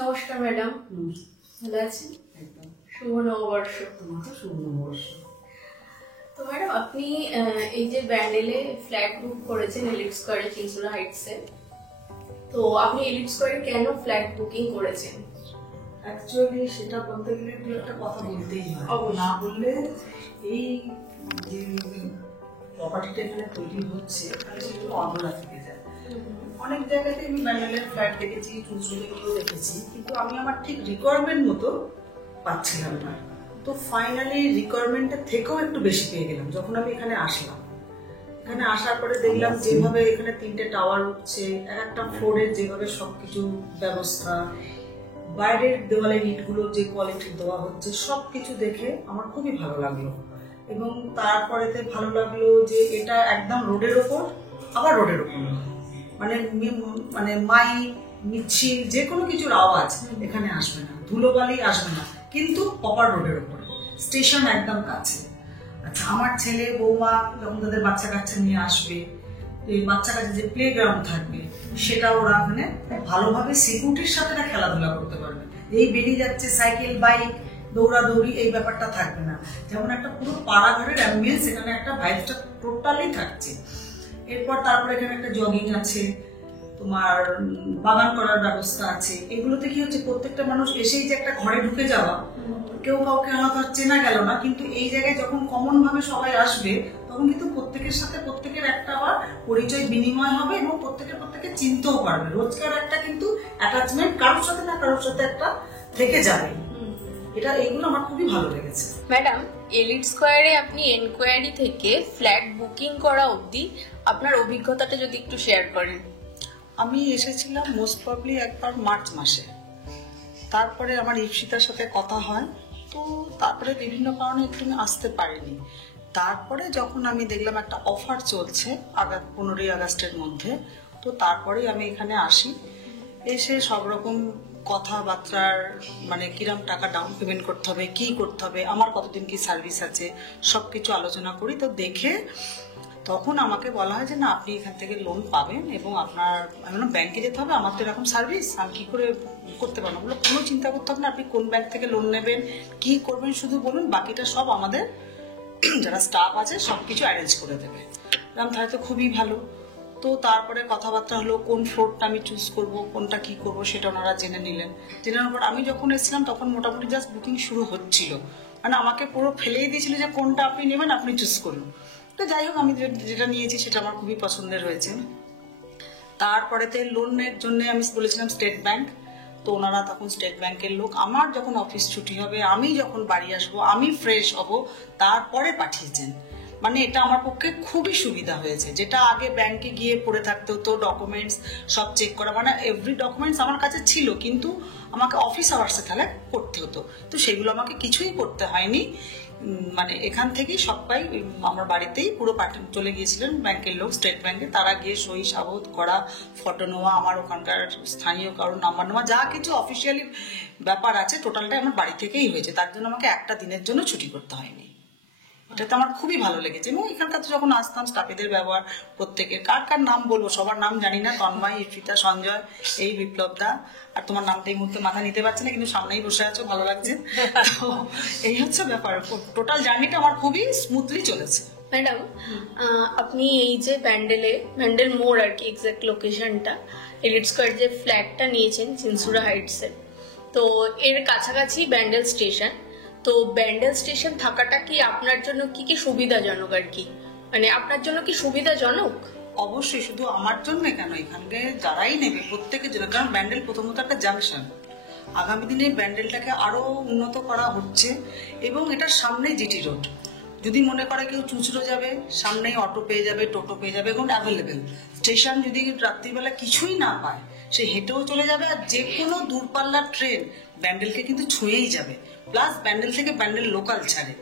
নমস্কার ম্যাডাম, ভালো আছেন? একদম। শুভ নববর্ষ। তোমাকে শুভ নববর্ষ। তো ম্যাডাম, আপনি এই যে ব্যান্ডেলে ফ্ল্যাট বুক করেছেন এলিট স্কয়ারে, চিনসুরা হাইটসে, তো আপনি এলিট স্কয়ারে কেন ফ্ল্যাট বুকিং করেছেন? অ্যাকচুয়ালি সেটা বলতে গেলে একটু একটা কথা বলতেই হয়, না বললে এই যে প্রপার্টিটা এখানে তৈরি হচ্ছে তাহলে সেগুলো অবলা থেকে যায়। অনেক জায়গাতে আমি ব্যান্ডেলের ফ্ল্যাট দেখেছি, চুঁচুড়িগুলো দেখেছি, কিন্তু আমি আমার ঠিক রিকোয়ারমেন্ট মতো পাচ্ছিলাম না। তো ফাইনালি রিকোয়ারমেন্টের থেকেও একটু বেশি পেয়ে গেলাম যখন আমি এখানে আসলাম। এখানে আসার পরে দেখলাম যেভাবে এখানে 3টে টাওয়ার উঠছে, একটা ফ্লোরের যেভাবে সবকিছু ব্যবস্থা, বাইরের দেওয়ালের ইটগুলো যে কোয়ালিটির দেওয়া হচ্ছে, সবকিছু দেখে আমার খুবই ভালো লাগলো। এবং তারপরেতে ভালো লাগলো যে এটা একদম রোডের ওপর, আবার রোডের ওপর মানে মানে মিছিল যে কোনো কিছুর আওয়াজ এখানে আসবে না, ধুলোবালি আসবে না, কিন্তু প্রপার রোডের ওপরে, স্টেশন একদম কাছে। আচ্ছা, আমার ছেলে বৌমা যখন তাদের বাচ্চা কাচ্চা নিয়ে আসবে, এই বাচ্চা কাচ্চা যে প্লে গ্রাউন্ড থাকবে সেটা ওরা ওখানে ভালোভাবে সিকিউরিটির সাথে খেলাধুলা করতে পারবে। এই বেরিয়ে যাচ্ছে সাইকেল বাইক দৌড়াদৌড়ি, এই ব্যাপারটা থাকবে না। যেমন একটা পুরো পাড়াঘরের অ্যাম্বিয়েন্স এখানে একটা ভাইবটা টোটালি থাকছে। এরপর তারপরে এখানে একটা জগিং আছে, তোমার বাগান করার ব্যবস্থা আছে। এগুলোতে কি হচ্ছে, প্রত্যেকটা মানুষ এসেই যে একটা ঘরে ঢুকে যাওয়া, কেউ কাউকে হয়তো চেনা গেল না, কিন্তু এই জায়গায় যখন কমন ভাবে সবাই আসবে তখন কিন্তু প্রত্যেকের সাথে প্রত্যেকের একটা আবার পরিচয় বিনিময় হবে এবং প্রত্যেকে চিনতেও পারবে। রোজকার একটা কিন্তু অ্যাটাচমেন্ট কারোর সাথে না কারোর সাথে একটা থেকে যাবে। এইগুলো আমার খুবই ভালো লেগেছে। ম্যাডাম, এলিট স্কয়ারে আপনি এনকোয়ারি থেকে ফ্ল্যাট বুকিং করা অবধি আপনার অভিজ্ঞতাটা যদি একটু শেয়ার করেন। আমি এসেছিলাম মোস্ট প্রবলি একবার মার্চ মাসে, তারপরে আমার ইপসিতার সাথে কথা হয়, তো তারপরে বিভিন্ন কারণে একটু আমি আসতে পারিনি। তারপরে যখন আমি দেখলাম একটা অফার চলছে 15ই আগস্টের মধ্যে, তো তারপরেই আমি এখানে আসি। এসে সব রকম কথাবার্তার মানে কিরম টাকা ডাউন পেমেন্ট করতে হবে, কি করতে হবে, আমার কতদিন কি সার্ভিস আছে, সবকিছু আলোচনা করি। তো দেখে তখন আমাকে বলা হয় যে না, আপনি এখান থেকে লোন পাবেন এবং আপনার ব্যাংকে যেতে হবে, আমার তো এরকম সার্ভিস আমি কি করে করতে পারবো। বলো কোনো চিন্তা করতে হবে না, আপনি কোন ব্যাংক থেকে লোন নেবেন, কি করবেন শুধু বলুন, বাকিটা সব আমাদের যারা স্টাফ আছে সবকিছু অ্যারেঞ্জ করে দেবে। তাহলে তো খুবই ভালো। তো তারপরে কথাবার্তা হলো কোন ফ্লোরটা আমি চুজ করব, কোনটা কি করব, সেটা ওনারা জেনে নিলেন। জেনে নেওয়ার পর আমি যখন এসেছিলাম তখন মোটামুটি জাস্ট বুকিং শুরু হচ্ছিল, মানে আমাকে পুরো ফেলেই দিয়েছিল যে কোনটা আপনি নেবেন, আপনি চুজ করুন। তো যাই হোক, আমি যেটা নিয়েছি সেটা আমার খুবই পছন্দের হয়েছে। তারপরেতে লোনের জন্য আমি বলেছিলাম স্টেট ব্যাংক, তো ওনারা তখন স্টেট ব্যাংকের লোক আমার যখন অফিস ছুটি হবে, আমি যখন বাড়ি আসবো, আমি ফ্রেশ হব, তারপরে পাঠিয়েছেন। মানে এটা আমার পক্ষে খুবই সুবিধা হয়েছে। যেটা আগে ব্যাংকে গিয়ে পড়ে থাকতে হতো, ডকুমেন্টস সব চেক করা, মানে এভরি ডকুমেন্টস আমার কাছে ছিল কিন্তু আমাকে অফিস আওয়ার্সে তাহলে করতে হতো। তো সেগুলো আমাকে কিছুই করতে হয়নি, মানে এখান থেকেই সবাই আমার বাড়িতেই পুরো চলে গিয়েছিলেন ব্যাংকের লোক, স্টেট ব্যাংকে। তারা গিয়ে সই সাবুত করা, ফটো নেওয়া, আমার ওখানকার স্থানীয় কারোর নাম্বার নেওয়া, যা কিছু অফিসিয়ালি ব্যাপার আছে টোটালটাই আমার বাড়ি থেকেই হয়েছে। তার জন্য আমাকে একটা দিনের জন্য ছুটি করতে হয়নি। এটাতে আমার খুবই ভালো লেগেছে। এবং এখানকার যখন আসতাম স্টাফেদের ব্যবহার, প্রত্যেকের কার কার নাম বলবো, সবার নাম জানি না, তন্ময়, ইপ্সিতা, সঞ্জয়, এই বিপ্লব দা, আর তোমার নামটা এই মুহূর্তে মাথা নিতে পারছি না, কিন্তু সামনেই বসে আছো, ভালো লাগছে। তো এই হচ্ছে ব্যাপার, টোটাল জার্নিটা আমার খুবই স্মুথলি চলেছে। ম্যাডাম, আপনি এই যে ব্যান্ডেল মোড় আর কি এক্সাক্ট লোকেশনটা, এলিট স্কয়ার যে ফ্ল্যাটটা নিয়েছেন চিনসুরা হাইটসে, তো এর কাছাকাছি ব্যান্ডেল স্টেশন। তো ব্যান্ডেল স্টেশন থাকাটা কি আপনার জন্য কি সুবিধাজনক আর কি, মানে আপনার জন্য কি সুবিধাজনক? অবশ্যই, শুধু আমার জন্য কেন, এখানকে যারাই নেবে প্রত্যেকের জন্য। কারণ ব্যান্ডেল প্রথমত একটা জাংশন, আগামী দিনে ব্যান্ডেলটাকে আরো উন্নত করা হচ্ছে এবং এটার সামনে জিটি রোড। যদি মনে করে কেউ চুঁচড়ো যাবে, সামনেই অটো পেয়ে যাবে, টোটো পেয়ে যাবে, এখন অ্যাভেলেবেল। স্টেশন যদি রাত্রিবেলা কিছুই না পায়, সে হেঁটেও চলে যাবে, আর যে কোনো দূরপাল্লার ট্রেন ব্যান্ডেলকে কিন্তু ছুঁয়েই যাবে। প্লাস ব্যান্ডেল থেকে ব্যান্ডেল লোকাল ছাড়ে,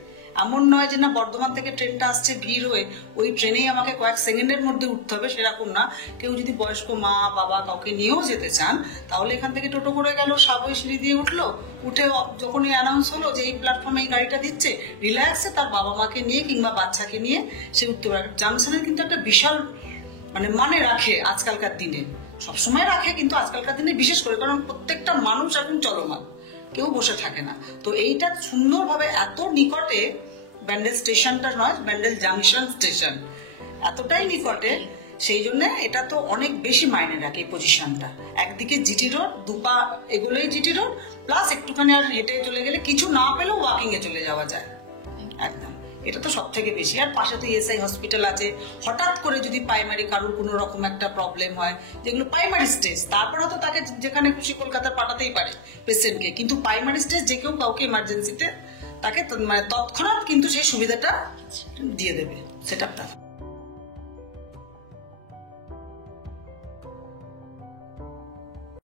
এমন নয় যে না বর্ধমান থেকে ট্রেনটা আসছে ভিড় হয়ে ওই ট্রেনেই আমাকে কয়েক সেকেন্ডের মধ্যে উঠতে হবে, সেরকম না। কেউ যদি বয়স্ক মা বাবা কাউকে নিয়েও যেতে চান, তাহলে এখান থেকে টোটো করে গেল, সাবই সিঁড়ি দিয়ে উঠলো, উঠে যখনই অ্যানাউন্স হলো যে এই প্ল্যাটফর্মে এই গাড়িটা দিচ্ছে, রিল্যাক্সে তার বাবা মাকে নিয়ে কিংবা বাচ্চাকে নিয়ে সে উঠতে পারে। জাংশনের কিন্তু একটা বিশাল মানে রাখে আজকালকার দিনে। সবসময় রাখে, কিন্তু আজকালকার দিনে বিশেষ করে, কারণ প্রত্যেকটা মানুষ এখন চলমান, কেউ বসে থাকে না। তো এইটা সুন্দরভাবে এত নিকটে ব্যান্ডেল স্টেশনটা নয়, ব্যান্ডেল জাংশন স্টেশন এতটাই নিকটে, সেই জন্য এটা তো অনেক বেশি মাইনে রাখে এই পজিশনটা। একদিকে জিটি রোড, দুপা এগুলোই জিটি রোড, প্লাস একটুখানি আর হেঁটে চলে গেলে কিছু না পেলেও ওয়াকিং এ চলে যাওয়া যায় একদম। এটা তো সব থেকে বেশি। আর পাশে তো ইএসআই হসপিটাল আছে, হঠাৎ করে যদি প্রাইমারি কারোর কোনো রকম একটা প্রবলেম হয়, যেগুলো প্রাইমারি স্টেজ, তারপরে তো তাকে যেখানে খুশি কলকাতা পাঠাতেই পারে পেশেন্টকে, কিন্তু প্রাইমারি স্টেজ যে কেউ কাউকে ইমার্জেন্সিতে তাকে মানে তৎক্ষণাৎ কিন্তু সেই সুবিধাটা দিয়ে দেবে সেটআপটা।